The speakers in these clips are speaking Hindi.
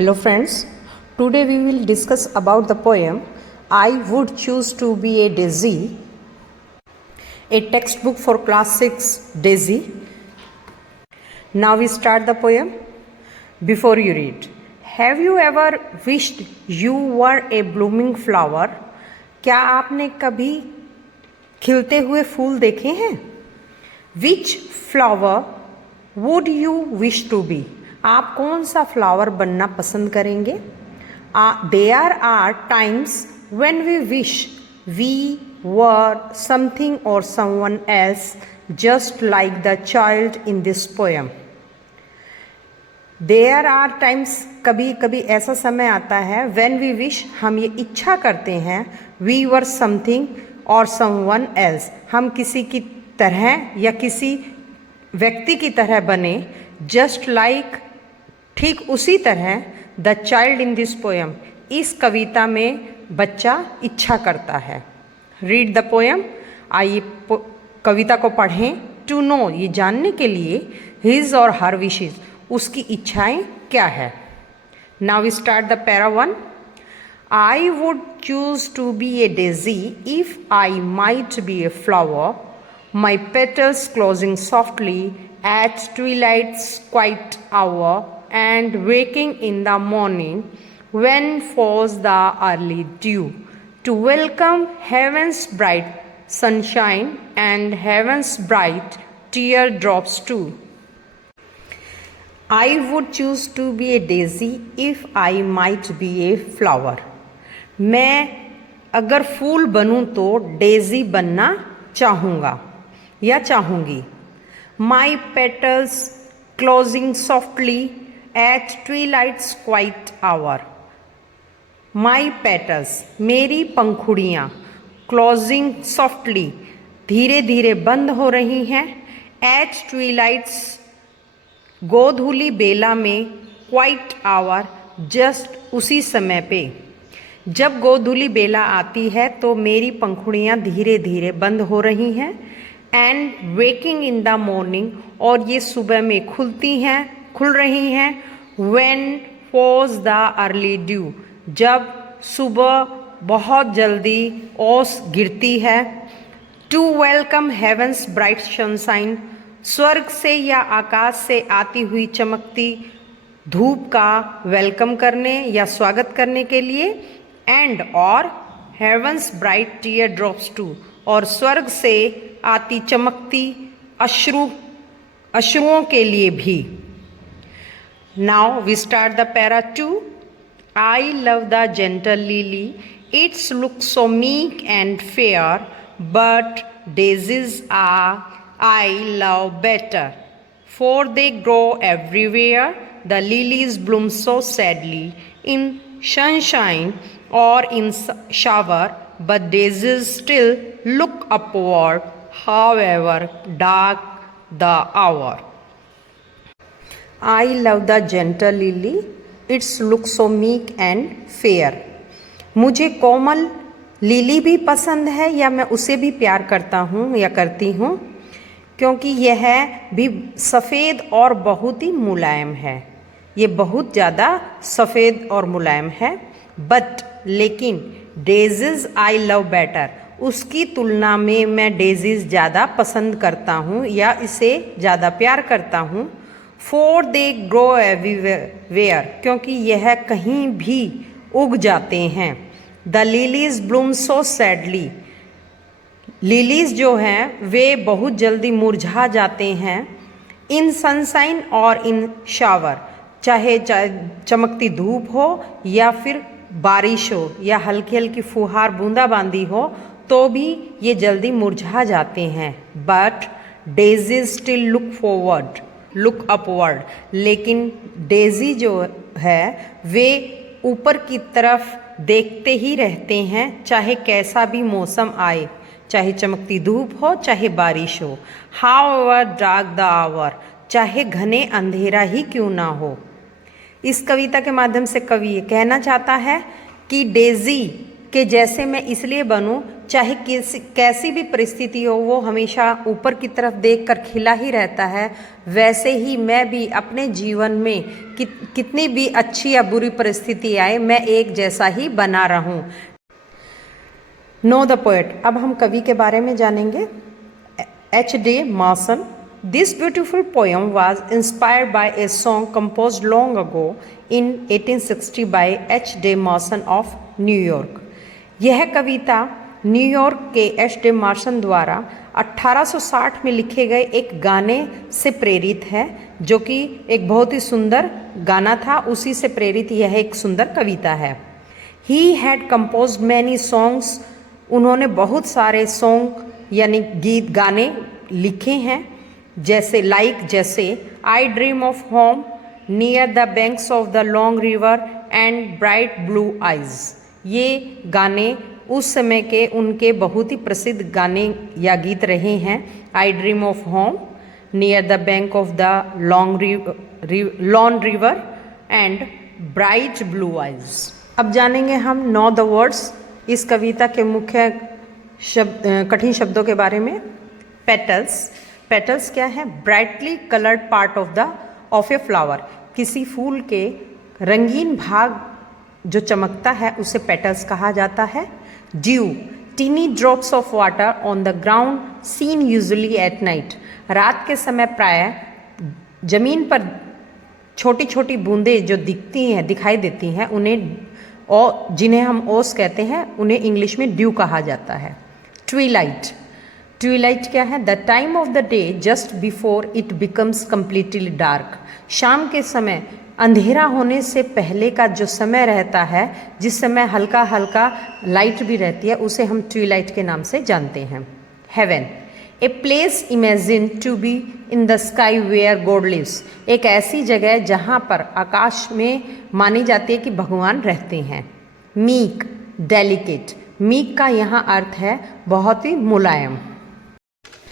Hello friends, today we will discuss about the poem I Would Choose to Be a Daisy, a textbook for class 6 Daisy. Now we start the poem. Before you read, have you ever wished you were a blooming flower? क्या आपने कभी खिलते हुए फूल देखे हैं? Which flower would you wish to be? आप कौन सा फ्लावर बनना पसंद करेंगे? There are times when we wish we were something or someone else, just like the child in this poem. There are times, कभी कभी ऐसा समय आता है when we wish, हम ये इच्छा करते हैं we were something or someone else, हम किसी की तरह या किसी व्यक्ति की तरह बने, just like, ठीक उसी तरह the child in this poem, इस कविता में बच्चा इच्छा करता है. Read the poem. आइए कविता को पढ़ें. टू नो, ये जानने के लिए हिज और हर विशेज, उसकी इच्छाएं क्या है. Now we start the para 1. I would choose to be a daisy if I might be a flower, my petals closing softly at twilight's quiet hour, and waking in the morning when falls the early dew, to welcome heaven's bright sunshine and heaven's bright teardrops too. I would choose to be a daisy if I might be a flower. मैं अगर फूल बनूं तो डेजी बनना चाहूँगा या चाहूँगी. My petals closing softly at twilight's quiet hour. My petals, मेरी पंखुड़ियाँ, क्लोजिंग सॉफ्टली, धीरे धीरे बंद हो रही हैं, एट ट्विलाइट्स, गोधूली बेला में, क्वाइट आवर, जस्ट उसी समय पे. जब गोधूली बेला आती है तो मेरी पंखुड़ियाँ धीरे धीरे बंद हो रही हैं. And waking in the morning, और ये सुबह में खुल रही हैं. When falls the early dew, जब सुबह बहुत जल्दी ओस गिरती है. To welcome heaven's bright sunshine, स्वर्ग से या आकाश से आती हुई चमकती धूप का वेलकम करने या स्वागत करने के लिए. एंड और heaven's bright tear drops too, और स्वर्ग से आती चमकती अश्रुओं के लिए भी. Now we start the para 2. I love the gentle lily, its look so meek and fair, but daisies I love better, for they grow everywhere. The lilies bloom so sadly in sunshine or in shower, but daisies still look upward, however dark the hour. I love the gentle lily, its look so meek and fair. मुझे कोमल लिली भी पसंद है, या मैं उसे भी प्यार करता हूँ या करती हूँ, क्योंकि यह भी सफ़ेद और बहुत ही मुलायम है. ये बहुत ज़्यादा सफ़ेद और मुलायम है. बट, लेकिन डेजीज आई लव बेटर, उसकी तुलना में मैं डेजीज ज़्यादा पसंद करता हूँ या इसे ज़्यादा प्यार करता हूँ. फॉर दे ग्रो एवरीवेयर, क्योंकि यह कहीं भी उग जाते हैं. The lilies bloom so sadly, lilies जो हैं वे बहुत जल्दी मुरझा जाते हैं. इन सनशाइन और इन शावर, चाहे चमकती धूप हो या फिर बारिश हो या हल्की हल्की फुहार बूंदाबांदी हो, तो भी ये जल्दी मुरझा जाते हैं. But daisy still look upward, लेकिन डेजी जो है वे ऊपर की तरफ देखते ही रहते हैं, चाहे कैसा भी मौसम आए, चाहे चमकती धूप हो चाहे बारिश हो. हाउएवर डार्क द आवर, चाहे घने अंधेरा ही क्यों ना हो. इस कविता के माध्यम से कवि ये कहना चाहता है कि डेजी कि जैसे मैं इसलिए बनूं, चाहे कैसी भी परिस्थिति हो वो हमेशा ऊपर की तरफ देखकर खिला ही रहता है, वैसे ही मैं भी अपने जीवन में कितनी भी अच्छी या बुरी परिस्थिति आए मैं एक जैसा ही बना रहूं। Know the poet. अब हम कवि के बारे में जानेंगे। H.D. Mawson. This beautiful poem was inspired by a song composed long ago in 1860 by H.D. Mawson of New York. यह कविता न्यूयॉर्क के H.D. Mawson द्वारा 1860 में लिखे गए एक गाने से प्रेरित है, जो कि एक बहुत ही सुंदर गाना था। उसी से प्रेरित यह एक सुंदर कविता है। He had composed many songs. उन्होंने बहुत सारे सॉन्ग यानी गीत गाने लिखे हैं, जैसे जैसे आई dream of home, near the banks of the long river and bright blue eyes. ये गाने उस समय के उनके बहुत ही प्रसिद्ध गाने या गीत रहे हैं। आई dream of home, near the bank of the long river and bright blue eyes. अब जानेंगे हम नो द वर्ड्स, इस कविता के मुख्य कठिन शब्दों के बारे में। पेटल्स क्या है? Brightly coloured part of a flower. किसी फूल के रंगीन भाग जो चमकता है उसे पेटल्स कहा जाता है। Dew, tiny drops of water on the ground seen usually at night. रात के समय प्रायः जमीन पर छोटी छोटी बूंदें जो दिखाई देती हैं और जिन्हें हम ओस कहते हैं, उन्हें इंग्लिश में ड्यू कहा जाता है। ट्विलाइट क्या है? The time of the day just before it becomes completely dark. शाम के समय अंधेरा होने से पहले का जो समय रहता है, जिस समय हल्का हल्का लाइट भी रहती है, उसे हम ट्विलाइट के नाम से जानते हैं। Heaven, a place imagine to be in the sky where God lives. एक ऐसी जगह जहाँ पर आकाश में मानी जाती है कि भगवान रहते हैं। Meek, delicate. मीक का यहाँ अर्थ है बहुत ही मुलायम।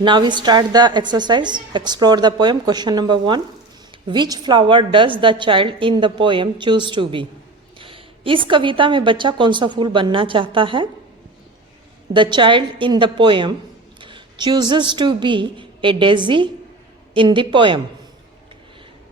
Now we start the exercise. Explore the poem. Question number 1, which flower does the child in the poem choose to be? इस कविता में बच्चा कौन सा फूल बनना चाहता है? The child in the poem chooses to be a daisy in the poem.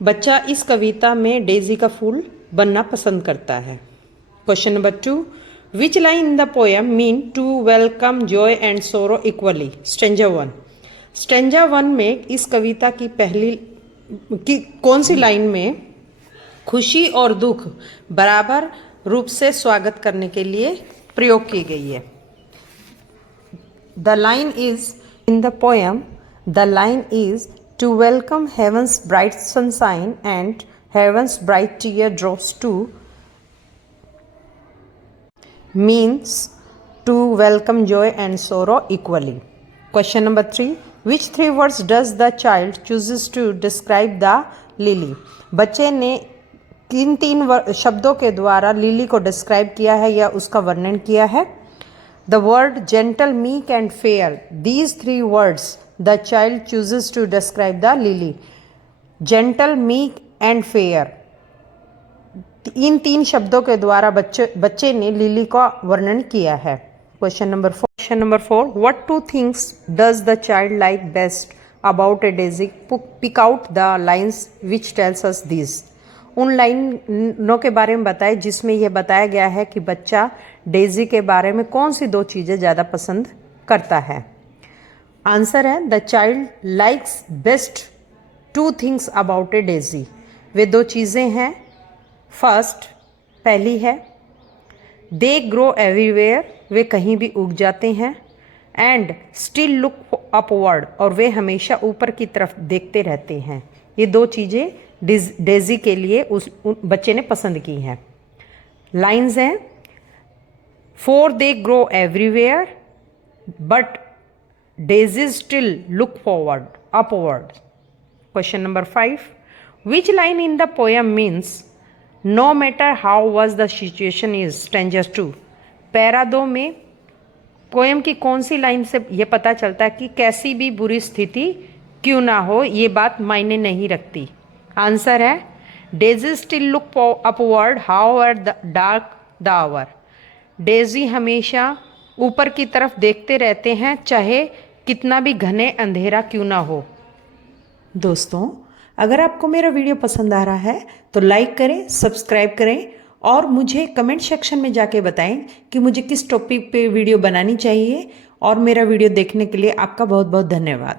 बच्चा इस कविता में डेजी का फूल बनना पसंद करता है। Question number 2, which line in the poem mean to welcome joy and sorrow equally? Stanza 1। Stanza 1 में इस कविता की कौन सी लाइन में खुशी और दुख बराबर रूप से स्वागत करने के लिए प्रयोग की गई है? The line is In the poem, the line is to welcome heaven's bright sunshine and heaven's bright teardrops too means to welcome joy and sorrow equally. Question number 3, which 3 words does the child chooses to describe the lily? बच्चे ने किन 3 शब्दों के द्वारा लिली को डिस्क्राइब किया है या उसका वर्णन किया है? The word gentle, meek and fair. These 3 words the child chooses to describe the lily. Gentle, meek and fair. इन 3 शब्दों के द्वारा बच्चे ने लिली का वर्णन किया है। Question number 4. What 2 things does the child like best about a daisy? Pick out the lines which tells us these. उन लाइनों के बारे में बताएं जिसमें यह बताया गया है कि बच्चा डेजी के बारे में कौन सी 2 चीज़ें ज़्यादा पसंद करता है। आंसर है the child likes best 2 things about a daisy. वे 2 चीज़ें हैं। फर्स्ट, पहली है दे ग्रो एवरीवेयर, वे कहीं भी उग जाते हैं। एंड स्टिल लुक अपवर्ड, और वे हमेशा ऊपर की तरफ देखते रहते हैं। ये 2 चीज़ें डेजी के लिए उस बच्चे ने पसंद की हैं। लाइन्स हैं, for they grow everywhere but daisy still look forward upward. Question number 5, which line in the poem means no matter how was the situation is? Stanza 2। Para 2 में पोएम की कौन सी लाइन से यह पता चलता है कि कैसी भी बुरी स्थिति क्यों ना हो, ये बात मायने नहीं रखती? आंसर है daisy still look upward how are the dark the hour. Daisy हमेशा ऊपर की तरफ देखते रहते हैं, चाहे कितना भी घने अंधेरा क्यों ना हो। दोस्तों, अगर आपको मेरा वीडियो पसंद आ रहा है तो लाइक करें, सब्सक्राइब करें और मुझे कमेंट सेक्शन में जाके बताएं कि मुझे किस टॉपिक पे वीडियो बनानी चाहिए। और मेरा वीडियो देखने के लिए आपका बहुत बहुत धन्यवाद।